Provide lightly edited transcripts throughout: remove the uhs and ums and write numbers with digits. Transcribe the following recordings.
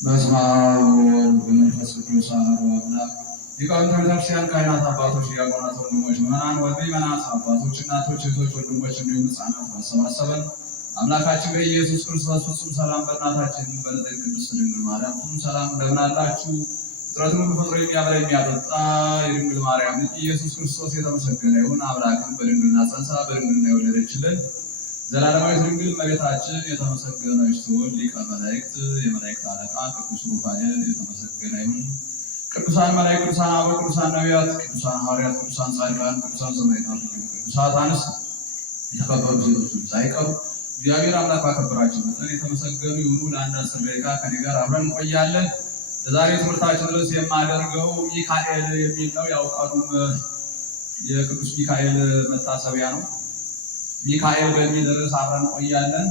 በስመ አብ ወወልድ ወመንፈስ ቅዱስ አሐዱ አምላክ። ሊቃውንተ ቤተክርስቲያን፣ ካህናት፣ አባቶች፣ ዲያቆናት፣ ወንድሞች፣ ምዕመናን፣ ወምዕመናት፣ አባቶች፣ እናቶች፣ እህቶች፣ ወንድሞች እንዲሁም ሕፃናት ባሰባሰበን አምላካችን በኢየሱስ ክርስቶስ ፍጹም ሰላም በእናታችን በንጽሕት ቅድስት ድንግል ማርያም ፍጹም ሰላም እንደምን አላችሁ? ፍጥረቱን ሁሉ ፈጥሮ የሚያበላ የሚያጠጣ የድንግል ማርያም ልጅ ኢየሱስ ክርስቶስ የተመሰገነ ይሁን። አምላክን በድንግልና ጸንሳ በድንግልና የወለደችልን ዘላለማዊት ድንግል እመቤታችን የተመሰገነች ትሁን። ሊቀ መላእክት የመላእክት አለቃ ቅዱስ ሩፋኤል የተመሰገነ ይሁን። ቅዱሳን መላእክት፣ ቅዱሳን አበው፣ ቅዱሳን ነቢያት፣ ቅዱሳን ሐዋርያት፣ ቅዱሳን ጻድቃን፣ ቅዱሳን ሰማዕታት፣ ቅዱሳት አንስት የተከበሩ ሴቶች ሳይቀሩ እግዚአብሔር አምላክ ባከበራቸው መጠን የተመሰገኑ ይሁኑ። ለአንድ 10 ደቂቃ ከኔ ጋር አብረን እንቆያለን። ለዛሬ ትምህርታችን ርዕስ የማደርገው ሚካኤል የሚል ነው። ያው ቀኑም የቅዱስ ሚካኤል መታሰቢያ ነው። ሚካኤል በሚል ርዕስ አብረን እንቆያለን።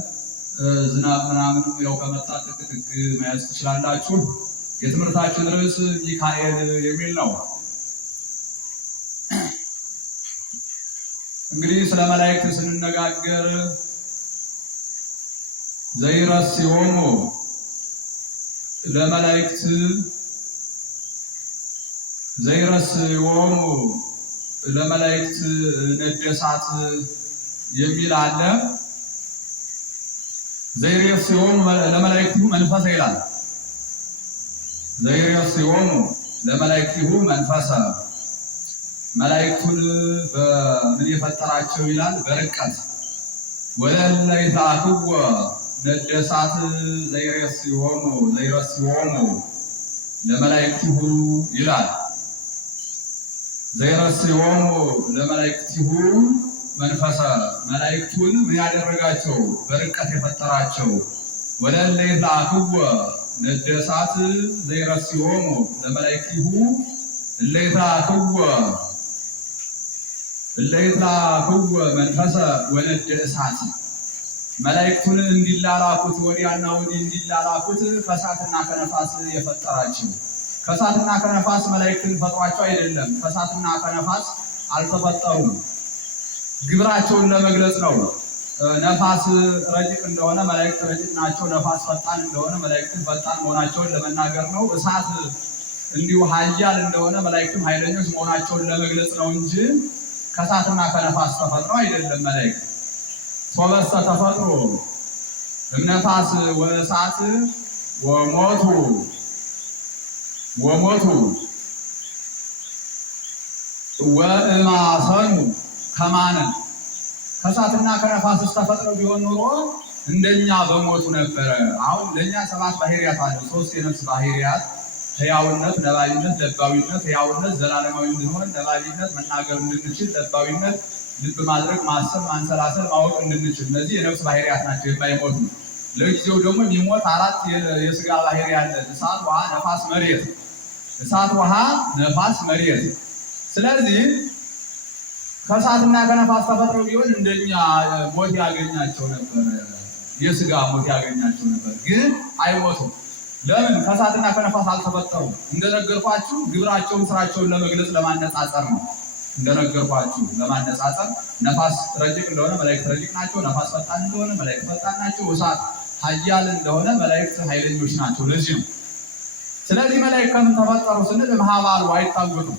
ዝናብ ምናምን ያው ከመጣ ጥቅጥቅ መያዝ ትችላላችሁ። የትምህርታችን ርዕስ ሚካኤል የሚል ነው። እንግዲህ ስለ መላእክት ስንነጋገር ዘይረስዮሙ ለመላእክት ዘይረስዮሙ ለመላእክት ነደሳት የሚል አለ። ዘይረስዮሙ ለመላእክቱ መንፈሰ ይላል። ዘይረስዮሙ ለመላእክቱ መንፈሰ መላእክቱን በምን የፈጠራቸው ይላል? በርቀት ወለለ ይትአክዎ ነደሳት ዘይረስዮሙ ለመላእክቲሁ ይላል። ዘይረስዮሙ ለመላእክቲሁ መንፈሰ መላእክቱን ምን ያደረጋቸው? በርቀት የፈጠራቸው። ወለለ ይትአክዎ ነደሳት ዘይረስዮሙ ለመላእክቲሁ እለ ይትአክዎ መንፈሰ ወነደ እሳት መላእክቱን እንዲላላኩት ወዲያና ወዲህ እንዲላላኩት ከእሳትና ከነፋስ የፈጠራቸው። ከእሳትና ከነፋስ መላእክትን ፈጥሯቸው አይደለም። ከእሳትና ከነፋስ አልተፈጠሩም። ግብራቸውን ለመግለጽ ነው። ነፋስ ረቂቅ እንደሆነ መላእክት ረቂቅ ናቸው። ነፋስ ፈጣን እንደሆነ መላእክትን ፈጣን መሆናቸውን ለመናገር ነው። እሳት እንዲሁ ኃያል እንደሆነ መላእክትም ኃይለኞች መሆናቸውን ለመግለጽ ነው እንጂ ከእሳትና ከነፋስ ተፈጥረው አይደለም። መላእክት ሶበሰ ተፈጥሮ እምነፋስ ወእሳት ወሞቱ ወእማሰኑ ከማነ ከእሳትና ከነፋስ ተፈጥረው ቢሆን ኖሮ እንደኛ በሞቱ ነበረ። አሁን ለኛ 7 ባህሪያት አሉ። 3 የነፍስ ባህሪያት ሕያውነት፣ ነባቢነት፣ ለባዊነት። ሕያውነት ዘላለማዊ እንድንሆን፣ ነባቢነት መናገር እንድንችል፣ ለባዊነት ልብ ማድረግ፣ ማሰብ፣ ማንሰላሰል፣ ማወቅ እንድንችል። እነዚህ የነፍስ ባህሪያት ናቸው የማይሞቱ። ለጊዜው ደግሞ የሚሞት 4 የስጋ ባህሪ ያለ እሳት፣ ውሃ፣ ነፋስ፣ መሬት። እሳት፣ ውሃ፣ ነፋስ፣ መሬት። ስለዚህ ከእሳትና ከነፋስ ተፈጥሮ ቢሆን እንደኛ ሞት ያገኛቸው ነበር፣ የስጋ ሞት ያገኛቸው ነበር። ግን አይሞቱም። ለምን? ከእሳትና ከነፋስ አልተፈጠሩም። እንደነገርኳችሁ ግብራቸውን ስራቸውን ለመግለጽ ለማነጻጸር ነው። እንደነገርኳችሁ ለማነጻጸር ነፋስ ረቂቅ እንደሆነ መላእክት ረቂቅ ናቸው። ነፋስ ፈጣን እንደሆነ መላእክት ፈጣን ናቸው። እሳት ኃያል እንደሆነ መላእክት ኃይለኞች ናቸው። ለዚህ ነው። ስለዚህ መላእክት ከምን ተፈጠሩ ስንል እምኀባሉ አይታወቁም።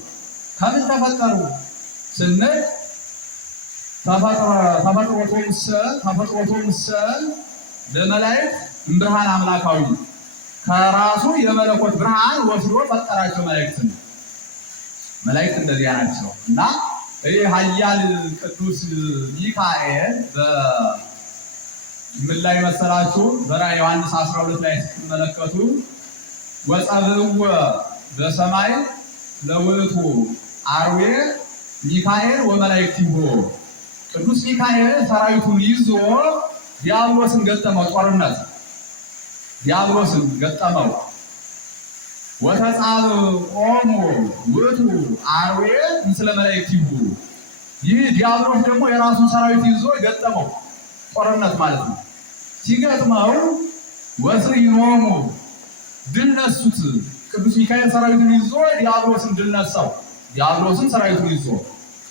ከምን ተፈጠሩ ስንል ተፈጥሮቶሙ ለመላእክት ብርሃን አምላካዊ ከራሱ የመለኮት ብርሃን ወስዶ ፈጠራቸው መላእክትን። መላእክት እንደዚያ ናቸው እና ይህ ኃያል ቅዱስ ሚካኤል በምን ላይ መሰላችሁ? በራዕየ ዮሐንስ 12 ላይ ስትመለከቱ ወጸብእወ በሰማይ ለውእቱ አርዌ ሚካኤል ወመላእክቲሁ ቅዱስ ሚካኤል ሰራዊቱን ይዞ ዲያብሎስን ገጠመው። ጦርነት ዲያብሎስን ገጠመው። ወተጻብኦሙ ውእቱ አርዌ ምስለ መላእክቲሁ ይህ ዲያብሎስ ደግሞ የራሱን ሰራዊት ይዞ ገጠመው። ጦርነት ማለት ነው። ሲገጥመው ወስሪኖሙ ድል ነሱት። ቅዱስ ሚካኤል ሰራዊቱን ይዞ ዲያብሎስን ድል ነሳው። ዲያብሎስን ሰራዊቱን ይዞ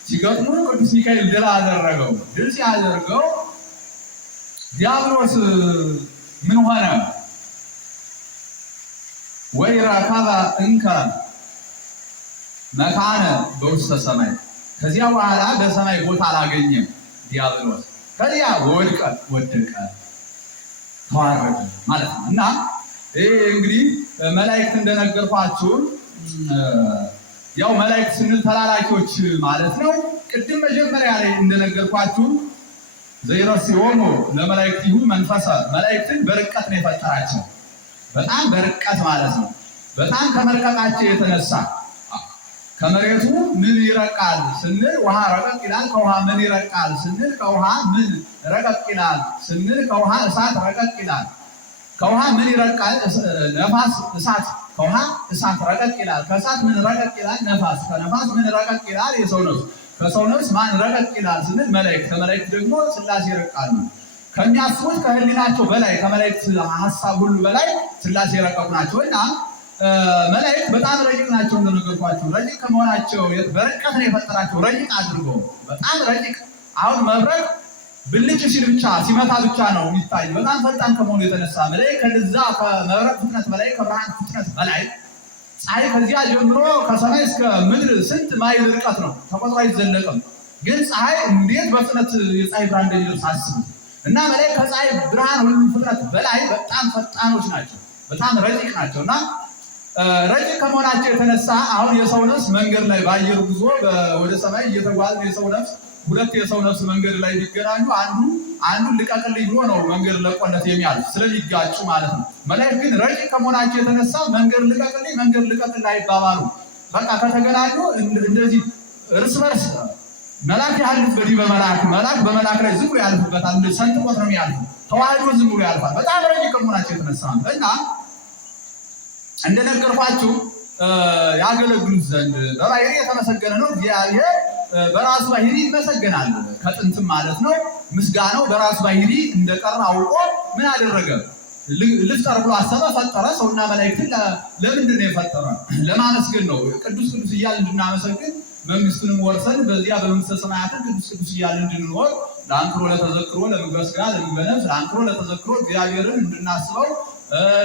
ሲገጥሙ ቅዱስ ሚካኤል ድል አደረገው። ድል ሲያደርገው ዲያብሎስ ምን ሆነ? ወይረከበ እንከ መካነ በውስተ ሰማይ። ከዚያ በኋላ በሰማይ ቦታ አላገኘም ዲያብሎስ። ከዚያ ወደቀ ተዋረደ ማለት ነው። እና ይሄ እንግዲህ መላእክት እንደነገርኳችሁ ያው መላእክት ስንል ተላላኪዎች ማለት ነው። ቅድም መጀመሪያ ላይ እንደነገርኳችሁ ዘይረሲዮሙ ለመላእክቲሁ መንፈሰ መላእክትን በርቀት ነው የፈጠራቸው። በጣም በርቀት ማለት ነው። በጣም ከመርቀቃቸው የተነሳ ከመሬቱ ምን ይረቃል ስንል ውሃ ረቀቅ ይላል። ከውሃ ምን ይረቃል ስንል ከውሃ ምን ረቀቅ ይላል ስንል ከውሃ እሳት ረቀቅ ይላል። ከውሃ ምን ይረቃል? ነፋስ እሳት። ከውሃ እሳት ረቀቅ ይላል። ከእሳት ምን ረቀቅ ይላል? ነፋስ። ከነፋስ ምን ረቀቅ ይላል? የሰው ነፍስ። ከሰው ነፍስ ማን ረቀቅ ይላል ስንል መላእክት። ከመላእክት ደግሞ ሥላሴ ይረቃሉ። ከሚያስቡት ከህሊናቸው በላይ ከመላእክት ሀሳብ ሁሉ በላይ ሥላሴ የረቀቁ ናቸው። እና መላእክት በጣም ረቂቅ ናቸው እንደነገርኳቸው። ረቂቅ ከመሆናቸው በርቀት ነው የፈጠራቸው፣ ረቂቅ አድርጎ በጣም ረቂቅ። አሁን መብረቅ ብልጭ ሲል ብቻ ሲመታ ብቻ ነው የሚታይ። በጣም ፈጣን ከመሆኑ የተነሳ መላእክት ከዛ ከመብረቅ ፍጥነት በላይ ከብርሃን ፍጥነት በላይ ፀሐይ ከዚያ ጀምሮ ከሰማይ እስከ ምድር ስንት ማይል ርቀት ነው ተቆጥሮ አይዘለቅም። ግን ፀሐይ እንዴት በፍጥነት የፀሐይ ብርሃን እንደሚደርስ አስቡ። እና መላእክት ከፀሐይ ብርሃን ሁሉ ፍጥነት በላይ በጣም ፈጣኖች ናቸው፣ በጣም ረቂቅ ናቸው። እና ረቂቅ ከመሆናቸው የተነሳ አሁን የሰው ነፍስ መንገድ ላይ በአየር ጉዞ ወደ ሰማይ እየተጓዘ የሰው ነፍስ ሁለት የሰው ነፍስ መንገድ ላይ ቢገናኙ አንዱን ልቀቅልኝ ብሎ ነው መንገድ ለቆለት የሚያልፍ ስለሚጋጩ ማለት ነው። መላእክት ግን ረቂቅ ከመሆናቸው የተነሳ መንገድ ልቀቅልኝ አይባባሉ። በቃ ከተገናኙ እንደዚህ እርስ በርስ መልአክ ያህልፍ በዲበ መልአክ በመልአክ ላይ ዝም ብሎ ያልፍበታል። እንደ ሰንጥቆት ነው የሚያልፍ፣ ተዋህዶ ዝም ብሎ ያልፋል። በጣም ረቂቅ ከመሆናቸው የተነሳ እና እንደነገርኳችሁ ያገለግሉት ዘንድ በባህሪ የተመሰገነ ነው። እግዚአብሔር በራሱ ባህሪ ይመሰገናል። ከጥንትም ማለት ነው። ምስጋናው በራሱ ባህሪ እንደቀረ አውቆ ምን አደረገ? ልፍጠር ብሎ አሰበ፣ ፈጠረ። ሰውና መላእክትን ለምንድን ነው የፈጠረ? ለማመስገን ነው። ቅዱስ ቅዱስ እያልን እንድናመሰግን መንግስቱንም ወርሰን በዚያ በመንግስተ ሰማያትን ቅዱስ ቅዱስ እያልን እንድንኖር ለአንክሮ ለተዘክሮ ለምግበ ሥጋ ለምግበ ነፍስ ለአንክሮ ለተዘክሮ እግዚአብሔርን እንድናስበው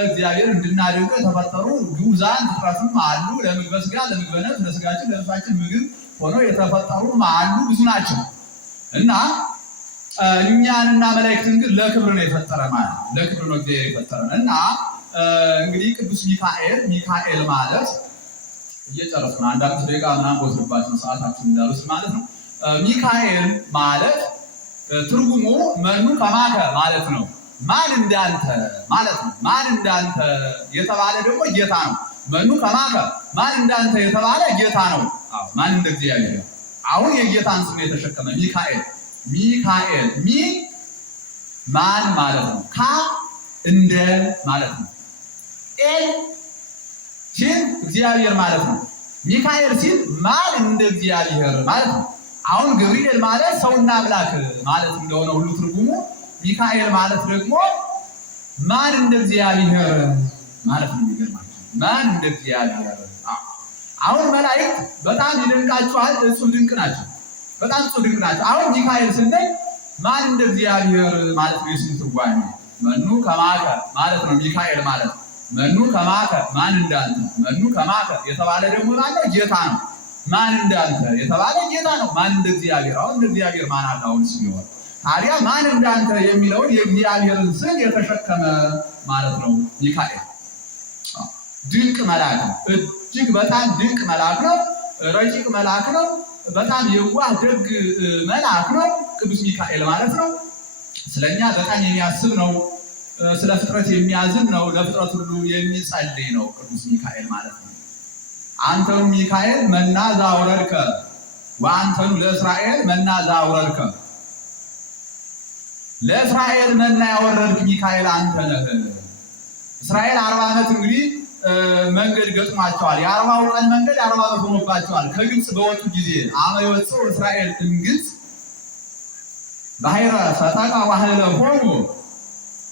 እግዚአብሔር እንድናደንቀው የተፈጠሩ ግዑዛን ፍጥረትም አሉ። ለምግበ ሥጋ ለምግበ ነፍስ ለሥጋችን ለነፍሳችን ምግብ ሆነው የተፈጠሩ አሉ፣ ብዙ ናቸው። እና እኛንና መላእክትን ግን ለክብር ነው የፈጠረ ማለት ነው። ለክብር ነው እግዚአብሔር የፈጠረን። እና እንግዲህ ቅዱስ ሚካኤል ማለት እየጨረስን ነው። አንድ 5 ደቂቃ ምናምን ወስድባችሁ ሰዓታችን እንዳሉት ማለት ነው። ሚካኤል ማለት ትርጉሙ መኑ ከማከ ማለት ነው። ማን እንዳንተ ማለት ነው። ማን እንዳንተ የተባለ ደግሞ ጌታ ነው። መኑ ከማከ ማን እንዳንተ የተባለ ጌታ ነው። ማን እንደ እግዚአብሔር። አሁን የጌታን ስም የተሸከመ ሚካኤል ማን ማለት ነው። ካ እንደ ማለት ነው። ኤል ሲል እግዚአብሔር ማለት ነው። ሚካኤል ሲል ማን እንደ እግዚአብሔር ማለት ነው። አሁን ገብርኤል ማለት ሰውና አምላክ ማለት እንደሆነ ሁሉ ትርጉሙ ሚካኤል ማለት ደግሞ ማን እንደ እግዚአብሔር ማለት ነው። የሚገርማችሁ ማን እንደ እግዚአብሔር። አሁን መላእክት በጣም ይደንቃቸዋል። እጹብ ድንቅ ናቸው። በጣም እጹብ ድንቅ ናቸው። አሁን ሚካኤል ስንል ማን እንደ እግዚአብሔር ማለት ነው። የስም ትርጓሜ መኑ ከማከ ማለት ነው። ሚካኤል ማለት መኑ ከማከ ማን እንዳንተ። መኑ ከማከ የተባለ ደግሞ ማለት ጌታ ነው። ማን እንዳንተ የተባለ ጌታ ነው። ማን እንደ እግዚአብሔር። አሁን እንደ እግዚአብሔር ማን አለ? አሁን ሲሆን ታዲያ ማን እንዳንተ የሚለውን የእግዚአብሔርን ስም የተሸከመ ማለት ነው ሚካኤል። ድንቅ መልአክ ነው። እጅግ በጣም ድንቅ መልአክ ነው። ረቂቅ መልአክ ነው። በጣም የዋህ ደግ መልአክ ነው ቅዱስ ሚካኤል ማለት ነው። ስለኛ በጣም የሚያስብ ነው። ስለ ፍጥረት የሚያዝን ነው። ለፍጥረት ሁሉ የሚጸልይ ነው ቅዱስ ሚካኤል ማለት ነው። አንተኑ ሚካኤል መና ዘአውረድከ ወአንተኑ ለእስራኤል መና ዘአውረድከ። ለእስራኤል መና ያወረድክ ሚካኤል አንተ ነህ። እስራኤል 40 ዓመት እንግዲህ መንገድ ገጥሟቸዋል። የ40ው ቀን መንገድ 40 ዓመት ሆኖባቸዋል። ከግብፅ በወጡ ጊዜ አመ ይወፅኡ እስራኤል እምግብፅ ባሕረ ፈጠቃ ወኀለፎሙ።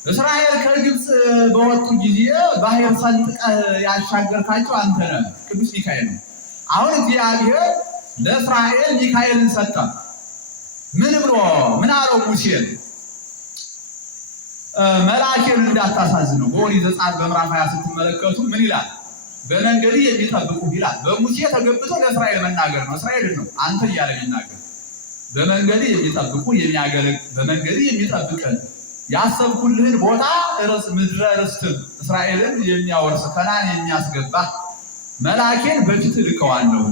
እስራኤል ከግብፅ በወጡ ጊዜ ባሕር ሰንጥቀህ ያሻገርካቸው አንተ ነህ ቅዱስ ሚካኤል ነው። አሁን እግዚአብሔር ለእስራኤል ሚካኤልን ሰጠ። ምን ብሎ ምን አለው ሙሴን? መልአኬን እንዳታሳዝነው። በኦሪት ዘጸአት በምዕራፍ 20 ስትመለከቱ ምን ይላል? በመንገድ የሚጠብቁ ይላል። በሙሴ ተገብቶ ለእስራኤል መናገር ነው። እስራኤል ነው አንተ እያለ የሚናገር በመንገድ የሚጠብቁ በመንገድ የሚጠብቀን ያሰብኩልህን ቦታ ምድረ ርስትን እስራኤልን የሚያወርስ ከናን የሚያስገባ መልአኬን በፊት ልከዋለሁ።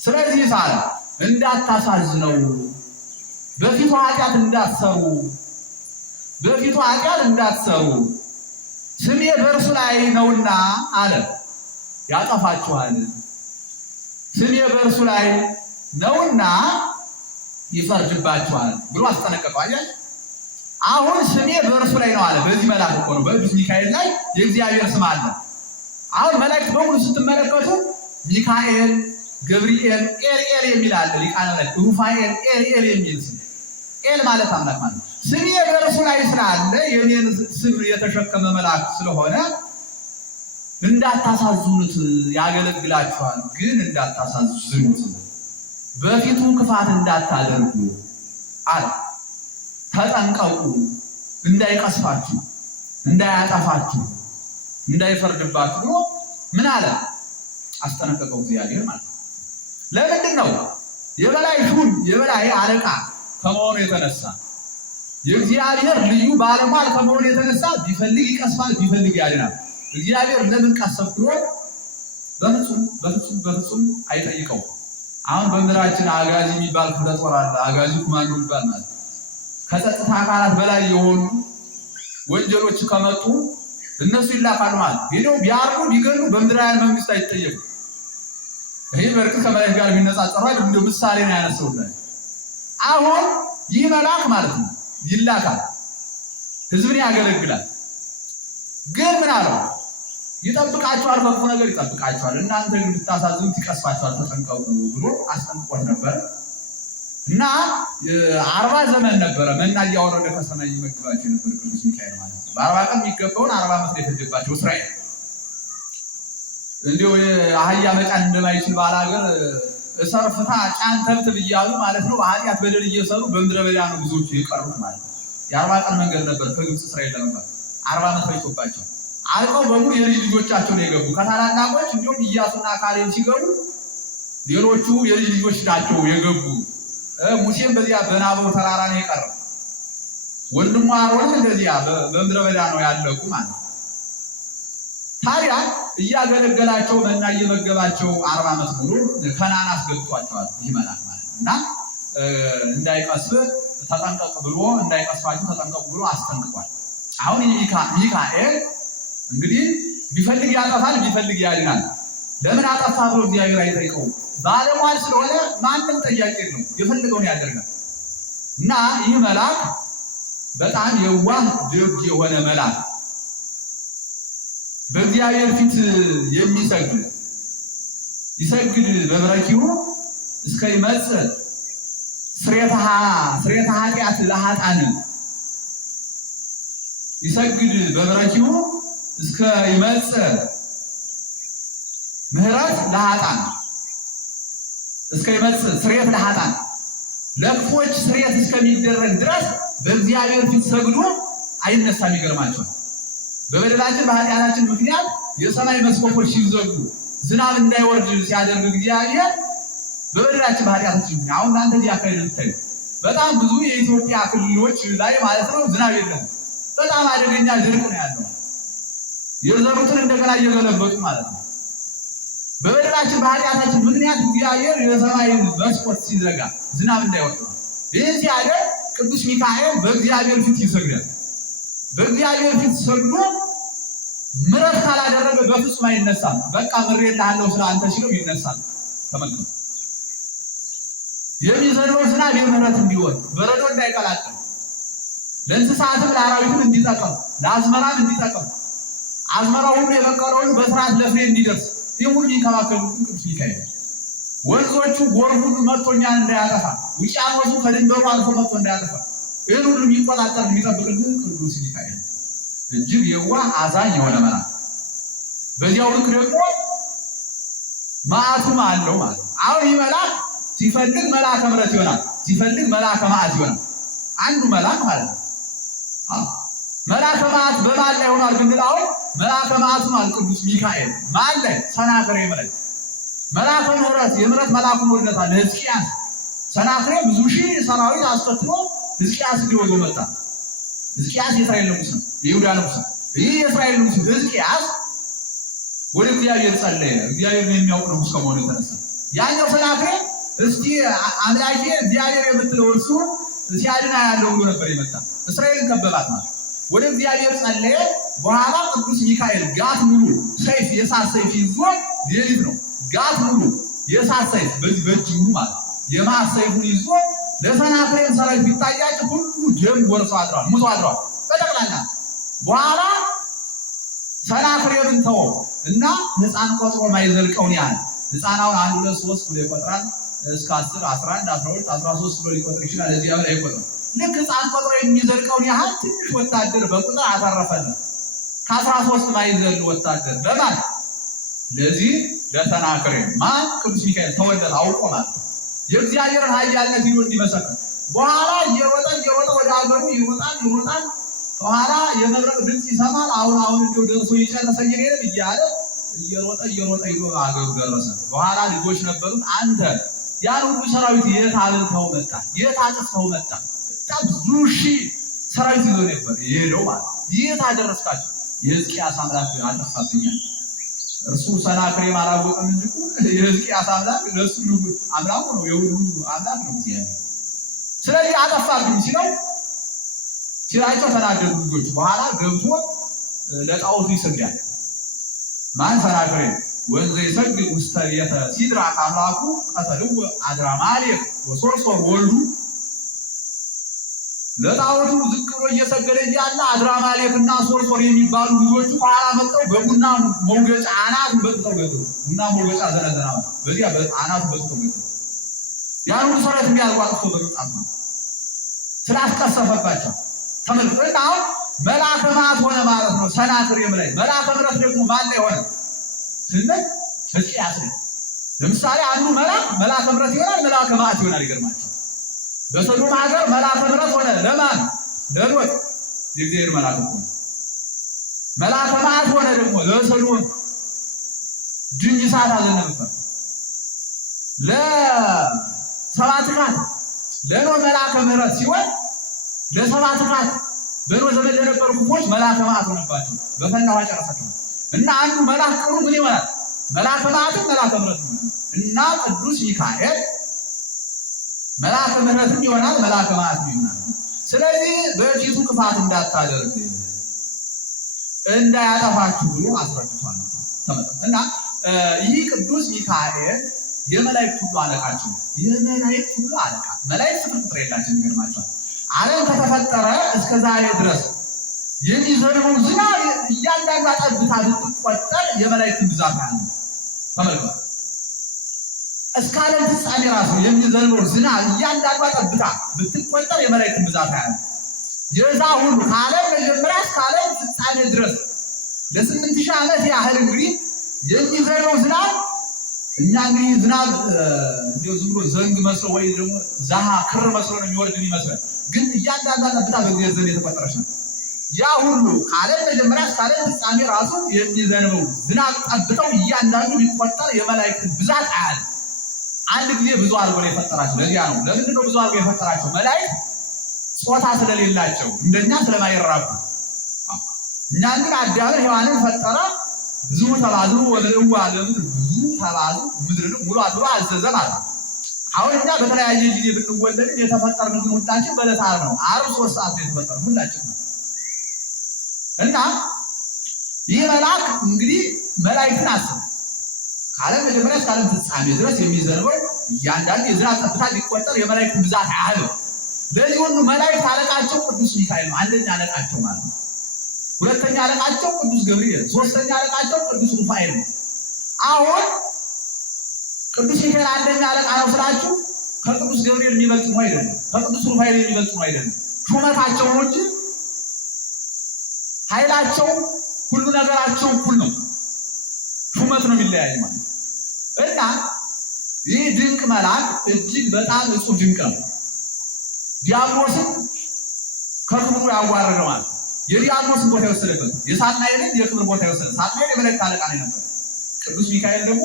ስለዚህ ሳለ እንዳታሳዝነው፣ በፊቱ ኃጢአት እንዳትሰሩ ስሜ በእርሱ ላይ ነውና አለ። ያጠፋችኋል፣ ስሜ በእርሱ ላይ ነውና ይፈርድባችኋል ብሎ አስጠነቀቀው። አያችሁ፣ አሁን ስሜ በእርሱ ላይ ነው አለ። በዚህ መልአክ እኮ ነው፣ በቅዱስ ሚካኤል ላይ የእግዚአብሔር ስም አለ። አሁን መላእክት በሙሉ ስትመለከቱ ሚካኤል፣ ገብርኤል፣ ኤልኤል የሚል አለ። ሊቃነ መላእክት ሩፋኤል፣ ኤልኤል የሚል ስም፣ ኤል ማለት አምላክ ማለት ነው። ስሜ በእርሱ ላይ ስላለ የኔን ስም የተሸከመ መልአክ ስለሆነ እንዳታሳዝኑት፣ ያገለግላችኋል፣ ግን እንዳታሳዝኑት፣ በፊቱ ክፋት እንዳታደርጉ አለ። ተጠንቀቁ፣ እንዳይቀስፋችሁ፣ እንዳያጠፋችሁ፣ እንዳይፈርድባችሁ ብሎ ምን አለ? አስጠነቀቀው እግዚአብሔር ማለት ነው። ለምንድን ነው? የበላይ ሹም የበላይ አለቃ ከመሆኑ የተነሳ የእግዚአብሔር ልዩ ባለሟል ከመሆኑ የተነሳ ቢፈልግ ይቀስፋል፣ ቢፈልግ ያድናል። እግዚአብሔር ለምን ቀሰፍ ብሎ በፍጹም አይጠይቀው። አሁን በምድራችን አጋዚ የሚባል ክፍለ ጦር አለ። አጋዚ ኮማንዶ የሚባል ማለት ከጸጥታ አካላት በላይ የሆኑ ወንጀሎች ከመጡ እነሱ ይላካሉ ማለት ሄደው ቢያርዱ ቢገሉ በምድራውያን መንግስት አይጠየቁ። ይሄ በርቅ ከመላእክት ጋር የሚነጻጸሩ አይደል? እንደ ምሳሌ ነው ያነሳውላል። አሁን ይህ መልአክ ማለት ነው ይላካል፣ ህዝብን ያገለግላል። ግን ምን አለው? ይጠብቃቸዋል፣ በክፉ ነገር ይጠብቃቸዋል። እናንተ ግን ብታሳዝኑት ይቀስፋቸዋል፣ ተጠንቀቁ ብሎ አስጠንቅቆት ነበር። እና 40 ዘመን ነበረ መና እያወረደ ከሰማይ ይመግባቸው ነበር ቅዱስ ሚካኤል ማለት ነው። በ40 ቀን የሚገባውን 40 ዓመት የፈጀባቸው እስራኤል እንዲሁ አህያ መጫን እንደማይችል ባላገር እሰር ፍታ ጫን ተብትብ እያሉ ማለት ነው ኃጢአት በደል እየሰሩ በምድረ በዳ ነው ብዙዎቹ የቀሩት ማለት ነው። የ40 ቀን መንገድ ነበር ከግብፅ እስራኤል ለመግባት 40 ዓመት ፈጅቶባቸው አልቀው በሙሉ የልጅ ልጆቻቸው ነው የገቡ። ከታላላቆች እንዲሁም ኢያሱና ካሌብ ሲገቡ ሌሎቹ የልጅ ልጆች ናቸው የገቡ። ሙሴም በዚያ በናበው ተራራ ነው የቀረው። ወንድሙ አሮንም እንደዚያ በምድረ በዳ ነው ያለቁ ማለት ነው። ታዲያ እያገለገላቸው መና እየመገባቸው 40 ዓመት ሙሉ ከነዓን አስገብቷቸዋል ይህ መልአክ ማለት ነው። እና እንዳይቀስፍ ተጠንቀቁ ብሎ እንዳይቀስፋችሁ ተጠንቀቁ ብሎ አስጠንቅቋል። አሁን ሚካኤል እንግዲህ ቢፈልግ ያጠፋል፣ ቢፈልግ ያድናል። ለምን አጠፋ ብሎ እግዚአብሔር አይጠይቀውም። ባለሟል ስለሆነ ማንም ጠያቂ ነው፣ የፈለገውን ያደርጋል። እና ይህ መልአክ በጣም የዋህ ደግ የሆነ መልአክ በእግዚአብሔር ፊት ይሰግድ በብረኪሁ እስከ ይመጽእ ስርየተ ኃጢአት ለኃጥአን ይሰግድ በብረኪሁ እስከ ይመጽእ ምህረት ለኃጥአን እስከ ይመጽእ ስርየት ለኃጥአን ለክፎች ስርየት እስከሚደረግ ድረስ በእግዚአብሔር ፊት ሰግዶ አይነሳም። ይገርማቸዋል። በበደላችን በኃጢአታችን ምክንያት የሰማይ መስኮቶች ሲዘጉ ዝናብ እንዳይወርድ ሲያደርግ እግዚአብሔር በበደላችን በኃጢአታችን አሁን እናንተ ያካሄድ ልታይ በጣም ብዙ የኢትዮጵያ ክልሎች ላይ ማለት ነው ዝናብ የለም። በጣም አደገኛ ድርቅ ነው ያለው። የዘሩትን እንደገና እየገለበጡ ማለት ነው። በበደላችን በኃጢአታችን ምክንያት እግዚአብሔር የሰማይ መስኮት ሲዘጋ ዝናብ እንዳይወርድ ነው። ይህን ሲያደርግ ቅዱስ ሚካኤል በእግዚአብሔር ፊት ይሰግዳል። በእግዚአብሔር ፊት ሰግዶ ምሕረት ካላደረገ በፍጹም አይነሳም። በቃ ምሬልሃለሁ ስለ አንተ ሲለው ይነሳል። ተመልከቱ። የሚዘንበው ዝናብ የምህረት እንዲሆን በረዶ እንዳይቀላቅል ለእንስሳትም ለአራዊትም እንዲጠቀም ለአዝመራም እንዲጠቀም አዝመራው ሁሉ የበቀለውን በስርዓት ለፍሬ እንዲደርስ ይህ ሁሉ ይንከባከሉ ቅዱስ ሚካኤል። ወንዞቹ ጎርፍ ሁሉ መጥቶ እኛን እንዳያጠፋ፣ ውቅያኖሱ ከድንበሩ አልፎ መጥቶ እንዳያጠፋ ይህን ሁሉ የሚቆጣጠር የሚጠብቅልን ቅዱስ ሚካኤል እጅግ የዋህ አዛኝ የሆነ መልአክ። በዚያው ልክ ደግሞ መዓቱም አለው ማለት ነው። አሁን ይህ መልአክ ሲፈልግ መልአከ ምሕረት ይሆናል፣ ሲፈልግ መልአከ መዓት ይሆናል። አንዱ መልአክ ማለት ነው። መልአከ መዓት በማን ላይ ሆኗል ብንል አሁን መልአከ መዓት ነው ቅዱስ ሚካኤል ማን ላይ ሰናክሬም ላይ መልአከ ምሕረት የምሕረት መልአኩ ወልደታል ሕዝቅያስ ሰናክሬም ብዙ ሺህ ሰራዊት አስከትሎ ሕዝቅያስ ሊወጋ መጣ። ሕዝቅያስ የእስራኤል ንጉሥ ነው፣ የይሁዳ ንጉሥ ነው። ይህ የእስራኤል ንጉሥ ሕዝቅያስ ወደ እግዚአብሔር ጸለየ። እግዚአብሔር ነው የሚያውቅ ንጉሥ ከመሆኑ የተነሳ ያኛው ሰናክሬም እስቲ አምላኬ እግዚአብሔር የምትለው እርሱ ሲያድና ያለው ብሎ ነበር የመጣ። እስራኤልን ከበባት ማለት ወደ እግዚአብሔር ጸለየ። በኋላ ቅዱስ ሚካኤል ጋት ሙሉ ሰይፍ የሳት ሰይፍ ይዞ ሌሊት ነው ጋት ሙሉ የሳት ሰይፍ በዚህ በእጅ ሙሉ ማለት የማት ሰይፉን ይዞ ለሰናክሬም ሰራዊት ቢታያቸው ሁሉ ደም ጎርሶ አድሯል፣ ሙቶ አድሯል በጠቅላላ። በኋላ ሰናክሬምን ተወው እና ሕፃን ቆጥሮ ማይዘልቀውን ያህል ሕፃናውን 1 2 3 ብሎ ይቆጥራል እስከ 10 11 12 13 ብሎ ሊቆጥር ይችላል። እዚህ ያለ አይቆጥርም። ልክ ሕፃን ቆጥሮ የሚዘልቀውን ያህል ትንሽ ወታደር በቁጥር አተረፈልን። ከ13 ማይዘል ወታደር በማን ለዚህ ለሰናክሬም ማን ቅዱስ ሚካኤል ተወለደ አውቆ ማለት የእግዚአብሔርን ኃያልነት ይዞ እንዲመሰክር። በኋላ እየሮጠ ወደ ሀገሩ ይሮጣል። ከኋላ የመብረቅ ድምፅ ይሰማል። አሁን እንዲሁ ደርሶ ይጨረሰኝ ይሄድ እያለ እየሮጠ ሂዶ ሀገሩ ደረሰ። በኋላ ልጆች ነበሩት። አንተ ያን ሁሉ ሰራዊት የት አብልተው መጣ? የት አጥፍተው መጣ? በጣም ብዙ ሺህ ሰራዊት ይዞ ነበር የሄደው ማለት የት አደረስካቸው? የሕዝቅያስ አምላክ አጠፋብኛል። እርሱ ሰናክሬም አላወቀም እንጂ የሕዝቅያስ አምላክ ለሱ አምላክ ነው፣ የሁሉ አምላክ ነው እግዚአብሔር። ስለዚህ አጠፋብኝ ሲላቸው ተናደዱ ልጆች። በኋላ ገብቶ ለጣዖቱ ይሰግዳል። ማን ሰናክሬም ወንዘ ይሰግድ ውስተ ቤተ ሲድራቅ አምላኩ ቀተልው አድራማሌክ ወሶርሶር ወልዱ ለጣዖቱ ዝቅ ብሎ እየሰገደ እያለ አድራማሌክና ሶርሶር የሚባሉ ልጆቹ ከኋላ መጥተው በቡና መውገጫ አናቱን በጥተው ገደሉ። ቡና መውገጫ ዘነዘና በዚያ አናቱን በጥተው ገደሉ። ያን ሁሉ ሰራዊት የሚያዋጥቶ በመጣት ነው ስላስቀሰፈባቸው ተመልከቱና አሁን መልአከ መዓት ሆነ ማለት ነው ሰናክሬም ላይ። መልአከ ምሕረት ደግሞ ማን ላይ ሆነ ስንል ሕዝቅያስ ላይ። ለምሳሌ አንዱ መልአከ ምሕረት ይሆናል፣ መልአከ መዓት ይሆናል። ይገርማቸው በሰዶም ሀገር መልአከ ምሕረት ሆነ ለማን ለሎጥ የእግዚአብሔር መልአክ ሆነ። መልአከ መዓት ሆነ ደግሞ ለሰዶም ድኝ እሳት አዘነበበት። ለሰባት ካት ለኖህ መልአከ ምሕረት ሲሆን ለሰባት ካት በኖህ ዘመን ለነበሩ ክፎች መልአከ መዓት ሆነባቸው፣ በፈና ውሃ ጨረሳቸው። እና አንዱ መልአክ ቅሩ ምን ይሆናል? መልአከ መዓትም መልአከ ምሕረት ይሆናል። እና ቅዱስ ሚካኤል መልአከ ምሕረትም ይሆናል፣ መልአከ መዓትም ይሆናል። ስለዚህ በፊቱ ክፋት እንዳታደርግ እንዳያጠፋችሁ ብሎ አስረድቷል። እና ይህ ቅዱስ ሚካኤል የመላእክት ሁሉ አለቃቸው፣ የመላእክት ሁሉ አለቃ። መላእክት ስፍር ቁጥር የላቸውም። ይገርማቸዋል። ዓለም ከተፈጠረ እስከ ዛሬ ድረስ የሚዘንበው ዝናብ እያንዳንዷ ጠብታ ብትቆጠር የመላእክትን ብዛት ያለ ተመልከቱ። እስከ ዓለም ፍጻሜ ራሱ የሚዘንበው ዝናብ እያንዳንዷ ጠብታ ብትቆጠር የመላእክትን ብዛት ያለ የዛ ሁሉ ከዓለም መጀመሪያ እስከ ዓለም ፍጻሜ ድረስ ለ8000 ዓመት ያህል እንግዲህ የሚዘንበው ዝናብ እኛ እንግዲህ ዝናብ እንደው ዝም ብሎ ዘንግ መስሎ ወይ ደግሞ ዛሃ ክር መስሎ ነው የሚወርድ ይመስላል። ግን እያንዳንዷ ጠብታ በእግዚአብሔር ዘንድ የተቆጠረች ነው። ያ ሁሉ ከዓለም መጀመሪያ እስከ ዓለም ፍጻሜ ራሱ የሚዘንበው ዝናብ ጠብተው እያንዳንዱ ቢቆጠር የመላእክትን ብዛት አያል። አንድ ጊዜ ብዙ አድርጎ ነው የፈጠራቸው። ለዚያ ነው። ለምንድን ነው ብዙ አድርጎ የፈጠራቸው? መላእክት ጾታ ስለሌላቸው እንደኛ ስለማይራቡ። እኛ ግን አዳምን ሔዋንን ፈጠረ። ብዙ ተባዙ ወለደው ዓለምን ብዙ ተባዙ ምድርን ሙሉ አድሮ አዘዘ ማለት። አሁን እኛ በተለያየ ጊዜ ብንወለድ የተፈጠርን ግን ሁላችን በዕለተ ዓርብ ነው። ዓርብ 3 ሰዓት ነው የተፈጠርን ሁላችን ነው። እና ይህ መልአክ እንግዲህ መላእክትን አስብ ከዓለም መጀመሪያ እስከ ዓለም ፍጻሜ ድረስ የሚዘንበው እያንዳንዱ የዝናብ ጠብታ ሊቆጠር የመላእክትን ብዛት ያህል። ለዚህ ሁሉ መላእክት አለቃቸው ቅዱስ ሚካኤል ነው። አንደኛ አለቃቸው ማለት ነው። ሁለተኛ አለቃቸው ቅዱስ ገብርኤል፣ ሶስተኛ አለቃቸው ቅዱስ ሩፋኤል ነው። አሁን ቅዱስ ሚካኤል አንደኛ አለቃ ነው ስላችሁ ከቅዱስ ገብርኤል የሚበልጥ ነው አይደለም፣ ከቅዱስ ሩፋኤል የሚበልጥ ነው አይደለም። ሹመታቸው ነው እንጂ ኃይላቸው ሁሉ ነገራቸው እኩል ነው። ሹመት ነው የሚለያይ ማለት እና ይህ ድንቅ መልአክ እጅግ በጣም እጹብ ድንቅ ነው። ዲያብሎስን ከክብሩ ያዋረደው ማለት የዲያብሎስን ቦታ የወሰደበት የሳጥናኤልን የክብር ቦታ የወሰደ ሳጥናኤል የመላእክት አለቃ ነበር። ቅዱስ ሚካኤል ደግሞ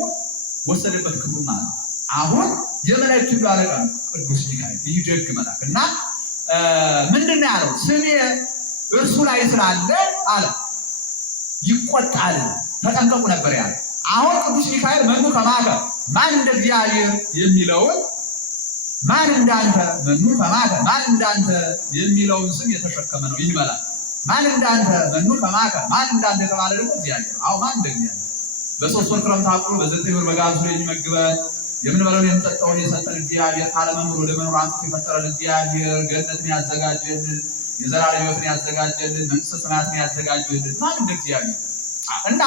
ወሰደበት ክብሩ ማለት ነው። አሁን የመላእክት ሁሉ አለቃ ነው ቅዱስ ሚካኤል። ይህ ደግ መልአክ እና ምንድነው ያለው? ስሜ እርሱ ላይ ስላለ አለ ይቆጣል፣ ተጠንቀቁ ነበር ያለ። አሁን ቅዱስ ሚካኤል መኑ ከማከ ማን እንደ እግዚአብሔር የሚለውን ማን እንዳንተ መኑ ከማከ ማን እንዳንተ የሚለውን ስም የተሸከመ ነው ይህ መልአክ። ማን እንዳንተ መኑ ከማከ ማን እንዳንተ የተባለ ደግሞ እግዚአብሔር። አዎ ማን እንደ እግዚአብሔር በሶስት ወር ክረምት አቁሎ በዘጠኝ ወር በጋብዞ የሚመግበን የምንበላውን የምንጠጣውን የሰጠን እግዚአብሔር ካለመኖር ወደ መኖር አምጥቶ የፈጠረን እግዚአብሔር ገነትን ያዘጋጀልን የዘላለም ሕይወትን ያዘጋጀልን መንግሥተ ሰማያትን ያዘጋጀልን ማን እንደ እግዚአብሔር እና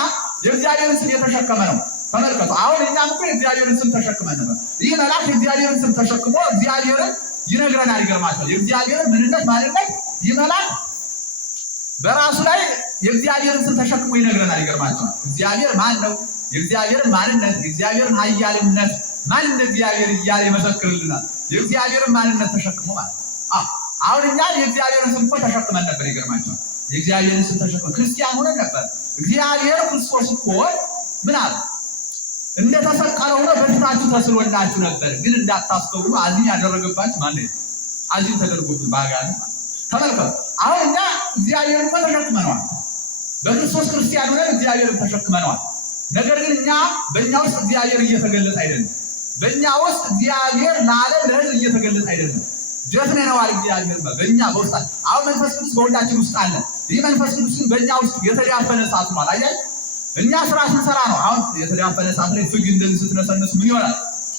የእግዚአብሔርን ስም የተሸከመ ነው። ተመልከቱ። አሁን እኛም እኮ የእግዚአብሔርን ስም ተሸክመን ነበር። ይህ መልአክ የእግዚአብሔርን ስም ተሸክሞ እግዚአብሔርን ይነግረናል። ይገርማቸዋል። የእግዚአብሔርን ምንነት ማንነት ይህ መልአክ በራሱ ላይ የእግዚአብሔርን ስም ተሸክሞ ይነግረናል። ይገርማቸዋል። እግዚአብሔር ማን ነው? የእግዚአብሔርን ማንነት የእግዚአብሔርን ኃያልነት ማን እንደ እግዚአብሔር እያለ ይመሰክርልናል። የእግዚአብሔርን ማንነት ተሸክሞ ማለት አሁን እኛ የእግዚአብሔርን ስም እኮ ተሸክመን ነበር። ይገርማቸዋል። የእግዚአብሔርን ስም ተሸክመን ክርስቲያን ሆነን ነበር። እግዚአብሔር ክርስቶስ እኮ ምን አለ? እንደተሰቀለ ሆኖ በፊታችሁ ተስሎላችሁ ነበር፣ ግን እንዳታስተውሉ አዚም ያደረገባችሁ ማን ነው? አዚም ተደርጎብን ባጋንንት ማለት ተመልከቱ። አሁን እኛ እግዚአብሔርን እኮ ተሸክመነዋል። በክርስቶስ ክርስቲያን ሆነን እግዚአብሔርን ተሸክመነዋል። ነገር ግን እኛ በእኛ ውስጥ እግዚአብሔር እየተገለጠ አይደለም። በእኛ ውስጥ እግዚአብሔር ለዓለም ለሕዝብ እየተገለጠ አይደለም። ደፍነነዋል። እግዚአብሔር በእኛ በውስጥ አሁን መንፈስ ቅዱስ በሁላችን ውስጥ አለ። ይህ መንፈስ ቅዱስ ግን በእኛ ውስጥ የተዳፈነ እሳት ሆኗል። አያችሁ፣ እኛ ስራ ስንሰራ ነው። አሁን የተዳፈነ እሳት ላይ ፍግ እንደዚህ ስትነሰንሱ ምን ይሆናል?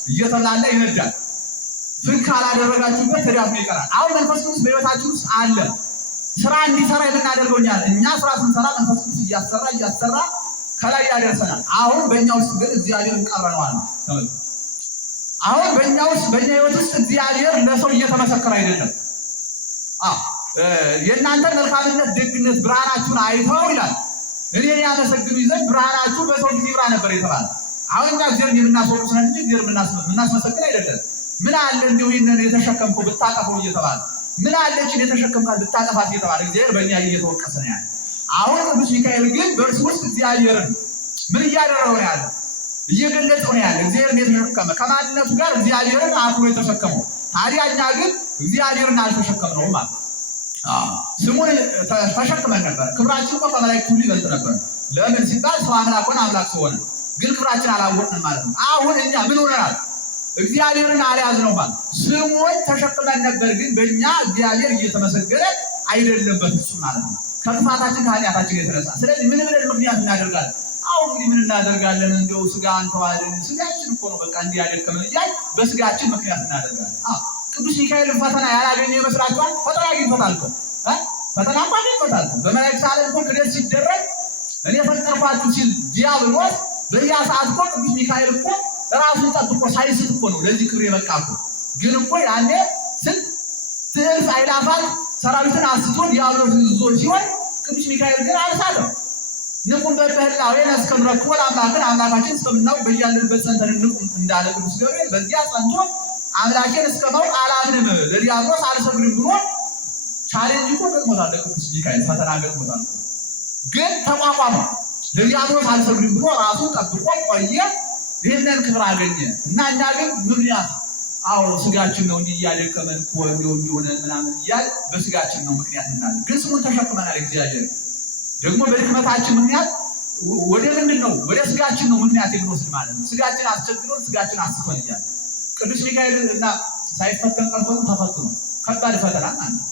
እየተላላ ይነዳል። ፍግ ካላደረጋችሁበት ተዳፍኖ ይቀራል። አሁን መንፈስ ቅዱስ በሕይወታችን ውስጥ አለ። ስራ እንዲሰራ የምናደርገው እኛ ስራ ስንሰራ መንፈስ ቅዱስ እያሰራ ከላይ ያደርሰናል። አሁን በእኛ ውስጥ ግን እግዚአብሔር ቀረነዋል ነው። አሁን በእኛ ሕይወት ውስጥ እግዚአብሔር ለሰው እየተመሰከረ አይደለም። የእናንተን መልካምነት፣ ደግነት፣ ብርሃናችሁን አይተው ይላል እኔን ያመሰግኑ ዘንድ ብርሃናችሁ በሰው ፊት ይብራ ነበር የተባለ። አሁን እኛ እግዚአብሔር የምናስወቅስ ነን እንጂ እግዚአብሔር የምናስመሰግን አይደለም። ምን አለ እንዲሁ ይህንን የተሸከምከው ብታጠፈው እየተባለ ምን አለችን የተሸከምካት ብታጠፋት እየተባለ እግዚአብሔር በእኛ እየተወቀሰ ነው ያለ። አሁን ቅዱስ ሚካኤል ግን በእርሱ ውስጥ እግዚአብሔርን ምን እያደረገው ነው ያለ? እየገለጸው ነው ያለ። እግዚአብሔርን የተሸከመ ከማንነቱ ጋር እግዚአብሔርን አክሎ የተሸከመው። ታዲያ እኛ ግን እግዚአብሔርን አልተሸከምነውም ማለት ስሙን ተሸክመን ነበር። ክብራችን እኮ ከመላእክት ሁሉ ይበልጥ ነበር። ለምን ሲባል ሰው አምላክ ሆነ፣ አምላክ ሰው ሆነ። ግን ክብራችን አላወቅንም ማለት ነው። አሁን እኛ ምን ሆነናል? እግዚአብሔርን አልያዝነው ማለት ስሙን ተሸክመን ነበር፣ ግን በእኛ እግዚአብሔር እየተመሰገነ አይደለም በፍጹም ማለት ነው። ከክፋታችን ከኃጢአታችን የተነሳ ስለዚህ ምን ብለን ምክንያት እናደርጋለን? አሁን እንግዲህ ምን እናደርጋለን? እንደው ስጋ እንተዋለን። ስጋችን እኮ ነው በቃ እንዲህ ያደከመን እያል በስጋችን ምክንያት እናደርጋለን። ቅዱስ ሚካኤል ፈተና ያላገኘ ይመስላችኋል? ፈተና አግኝቶታል እኮ ፈተና እኮ አግኝቶታል። በመላእክት ዓለም እኮ ክደት ሲደረግ እኔ ፈጠርኳችሁ ሲል ዲያብሎስ በያ ሰዓት እኮ ቅዱስ ሚካኤል እኮ ራሱን ጠብቆ ሳይስት እኮ ነው ለዚህ ክብር የበቃ እኮ። ግን እኮ ያኔ ስንት እልፍ አእላፋት ሰራዊትን አስቶ ዲያብሎስ ይዞ ሲሆን ቅዱስ ሚካኤል ግን አልሳተም። ንቁም በህላዌነ እስከ ንረክቦ ለአምላክን አምላካችን እስከምናውቅ በያለንበት ጸንተን እንቁም እንዳለ ቅዱስ ገብርኤል በዚያ ጸንቶ አምላኬን እስከማውቅ አላምንም ለዲያብሎስ አልሰግድም ብሎ ቻሌንጅ እኮ ገጥሞታል። ለቅዱስ ሚካኤል ፈተና ገጥሞታል። ግን ተቋቋመ። ለዲያብሎስ አልሰግድም ብሎ ራሱን ጠብቆ ቆየ። ይህንን ክብር አገኘ እና እኛ ግን ምክንያት ስጋችን ነው እንዲህ እያደከመን እኮ እንዲሆነ ምናምን እያል በስጋችን ነው ምክንያት እናለን። ግን ስሙን ተሸክመናል። እግዚአብሔር ደግሞ በድክመታችን ምክንያት ወደ ምንድን ነው? ወደ ስጋችን ነው ምክንያት የምንወስድ ማለት ነው። ስጋችን አስቸግሮን ስጋችን አስቶን እያለ ቅዱስ ሚካኤል እና ሳይፈተን ቀርቶ ተፈትኖ ከባድ ፈተና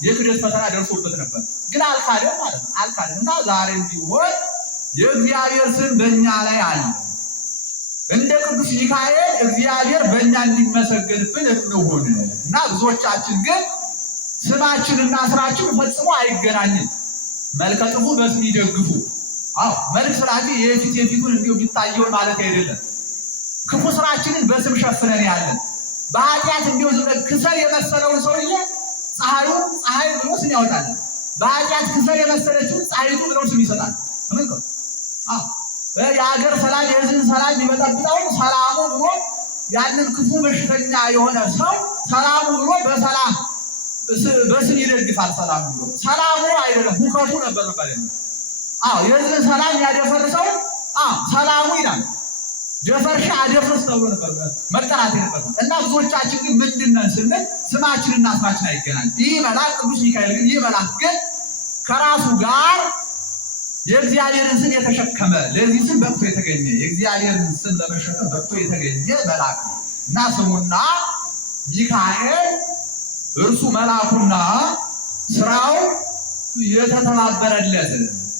የክደት ፈተና ደርሶበት ነበር። ግን አልካደም ማለት ነው። አልካደም እና ዛሬም ቢሆን የእግዚአብሔር ስም በእኛ ላይ አለ። እንደ ቅዱስ ሚካኤል እግዚአብሔር በእኛ እንዲመሰገንብን እንሆን እና ብዙዎቻችን ግን ስማችንና ስራችን ፈጽሞ አይገናኝም። መልከ ጥፉ በስም ይደግፉ። መልክ ስራችን የፊቱን እንዲሁ የሚታየውን ማለት አይደለም። ክፉ ስራችንን በስም ሸፍነን ያለን በኃጢአት እንዲሁ ክሰል የመሰለውን ሰውዬ ፀሐይ ብሎ ስም ያወጣል። በኃጢአት ክሰል የመሰለችውን ፀሐይቱ ብሎ ስም ይሰጣል። የሀገር ሰላም የሕዝብን ሰላም የሚበጠብጠውን ሰላሙ ብሎ ያንን ክፉ በሽተኛ የሆነ ሰው ሰላሙ ብሎ በሰላም በስም ይደግፋል ሰላሙ ብሎ ሰላሙ አይደለም ሁከቱ ነበር ማለት ነው። የዚህ ሰላም ያደፈርሰው ሰላሙ ይላል። ደፈርሻ አደፍርስ ተብሎ ነበር መጠራት ነበር። እና ብዙዎቻችን ግን ምንድነን ስንል ስማችንና ስማችን አይገናኝ። ይህ መልአክ ቅዱስ ሚካኤል ግን ይህ መልአክ ግን ከራሱ ጋር የእግዚአብሔርን ስም የተሸከመ ለዚህ ስም በቅቶ የተገኘ የእግዚአብሔርን ስም ለመሸከም በቅቶ የተገኘ መልአክ ነው እና ስሙና ሚካኤል እርሱ መልአኩና ስራው የተተባበረለት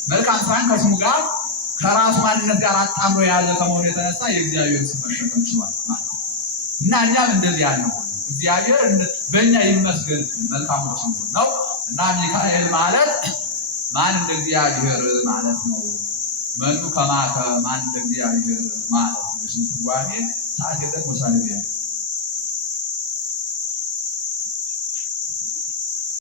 መልካም ስራን ከስሙ ጋር ከራሱ ማንነት ጋር አጣምሮ የያዘ ከመሆኑ የተነሳ የእግዚአብሔር ስም መሸከም ችሏል ማለት ነው። እና እኛም እንደዚህ ያለው እግዚአብሔር በእኛ ይመስገን መልካሞች ነው። እና ሚካኤል ማለት ማን እንደ እግዚአብሔር ማለት ነው። መኑ ከማከ ማን እንደ እግዚአብሔር ማለት ነው። ስም ትርጓሜ ሰዓት የለም ወሳለ